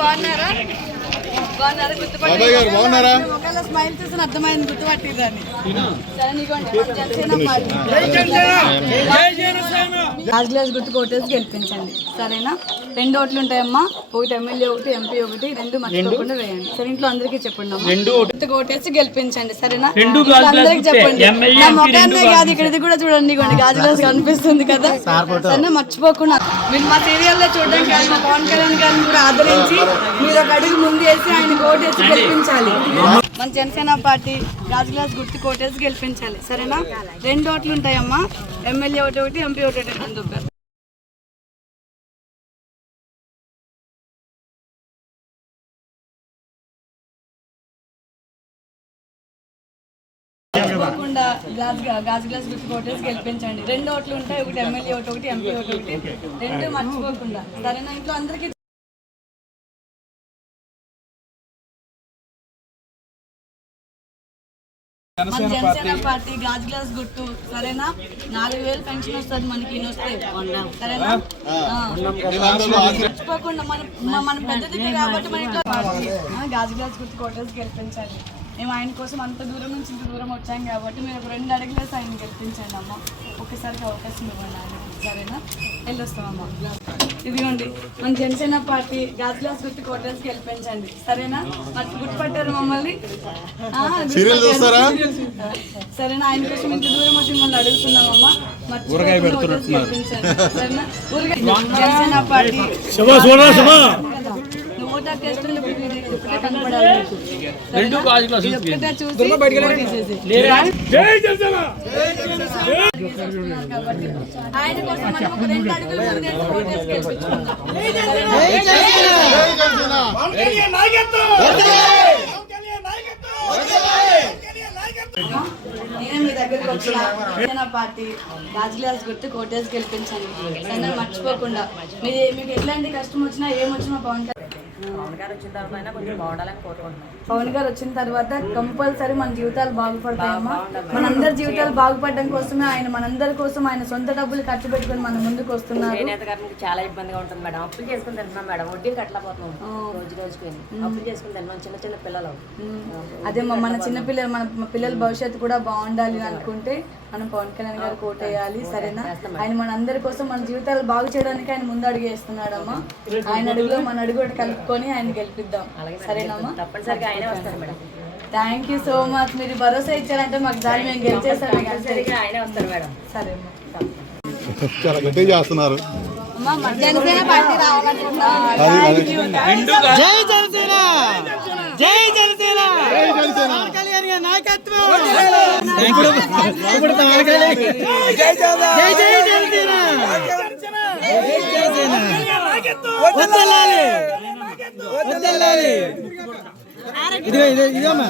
బాగున్నారా? బాగున్నారా? ఒకవేళ స్మైల్ చూసిన అర్థమైంది, గుర్తుపట్టిందని. గ్లాస్ గుర్తు కోటేసి గెలిపించండి, సరేనా? 2 ఓట్లు ఉంటాయమ్మా, ఒకటి ఎమ్మెల్యే, ఒకటి ఎంపీ, ఒకటి 2 మర్చిపోకుండా వేయండి. సరే, ఇంట్లో అందరికీ చెప్పండి అమ్మా. గుర్తు కోటేసి గెలిపించండి, సరేనా? అందరికి చెప్పండి. నా మొఖాన్నే కాదు, ఇక్కడ ఇది కూడా చూడండి, గాజు గ్లాస్ కనిపిస్తుంది కదా, సరేనా? మర్చిపోకుండా మీరు మా సీరియల్లో చూడడం కానీ, మా పవన్ కళ్యాణ్ గారిని కూడా ఆదరించి మీరు ఒక అడుగు ముందు వేసి ఆయన కోటేసి గెలిపించాలి. మన జనసేన పార్టీ గాజు గ్లాస్ గుర్తు కోటేసి గెలిపించాలి, సరేనా? 2 ఓట్లు ఉంటాయమ్మా, ఎమ్మెల్యే ఒకటి, ఎంపీ ఒకటి. తప్పకుండా గాజు గ్లాస్ గుర్తు కోటేసి గెలిపించండి. 2 ఓట్లు ఉంటాయి, ఒకటి ఎమ్మెల్యే ఒకటి, ఎంపీ ఒకటి, 2 మర్చిపోకుండా, సరేనా? ఇంట్లో అందరికీ మన జనసేన పార్టీ గాజు గ్లాస్ గుర్తు, సరేనా? 4000 పెన్షన్ వస్తుంది మనకి, సరేనా? మర్చిపోకుండా మన పెద్దది కాబట్టి మన ఇంట్లో గాజు గ్లాస్ గుర్తు కోటేసి గెలిపించాలి. మేము ఆయన కోసం అంత దూరం నుంచి ఇంత దూరం వచ్చాం కాబట్టి మీరు ఒక 2 అడుగులేసి ఆయన గెలిపించండి అమ్మ. ఒక్కసారికి అవకాశం ఇవ్వండి ఆయన, సరేనా? వెళ్ళొస్తామమ్మా. ఇదిగోండి మన జనసేన పార్టీ గాజు గ్లాస్ గుర్తు కోటేసి గెలిపించండి, సరేనా? మరి గుర్తుపట్టారు మమ్మల్ని, సరేనా? ఆయన కోసం ఇంత దూరం వచ్చి మిమ్మల్ని అడుగుతున్నామమ్మా, గెలిపించండి, సరేనా? జనసేన పార్టీ ఆయన కోసం మనం ఒక 2 అడుగులు గెలిపించుకుందాం. నేను మీ దగ్గరికి వచ్చిన జనసేన పార్టీ గాజు గ్లాస్ గుర్తు కోటేసి గెలిపించండి, సరే? మర్చిపోకుండా మీకు ఎట్లాంటి కష్టం వచ్చినా ఏమొచ్చినా పవన్ గారు వచ్చిన తర్వాత కొంచెం బాగుండాలని కోరుకుంటున్నాం. పవన్ గారు వచ్చిన తర్వాత కంపల్సరీ మన జీవితాలు బాగుపడతాయమ్మా. మనందరి జీవితాలు బాగుపడడం కోసమే ఆయన మనందరి కోసం ఆయన సొంత డబ్బులు ఖర్చు పెట్టుకుని మన ముందుకు వస్తున్నారు. చాలా ఇబ్బందిగా ఉంటుంది మేడం, అప్పులు చేసుకుని తింటున్నాం మేడం, వడ్డీలు కట్టలేకపోతున్నాం, రోజుకి అప్పులు చేసుకుని తింటున్నాం, చిన్న పిల్లలు. అదే మన చిన్న పిల్లలు, మన పిల్లల భవిష్యత్తు కూడా బాగుండాలి అనుకుంటే మనం పవన్ కళ్యాణ్ గారు కోటేయాలి, సరేనా? ఆయన మనందరి కోసం మన జీవితాలు బాగు చేయడానికి ఆయన ముందు అడుగు వేస్తున్నాడమ్మా. ఆయన అడుగులో మన అడుగు కలుపుకొని ఆయన గెలిపిద్దాం, సరేనమ్మా? తప్పనిసరిగా ఆయనే వస్తారు madam. Thank you so much. మీరు భరోసా ఇచ్చారంటే మాకు దాన్ని మేము గెలిచేస్తాం, ఆయనే వస్తారు మేడం. సరే అమ్మా. చాలా గట్టిగా చేస్తున్నారు. జనసేన పార్టీ రావాలనుకుంటున్నాం. జై జనసేన, జై జనసేన, పవన్ కళ్యాణ్ గారి నాయకత్వం. జై జనసేన, వదలాలి, వదలాలి. ఇదిగో ఇదమ్మా.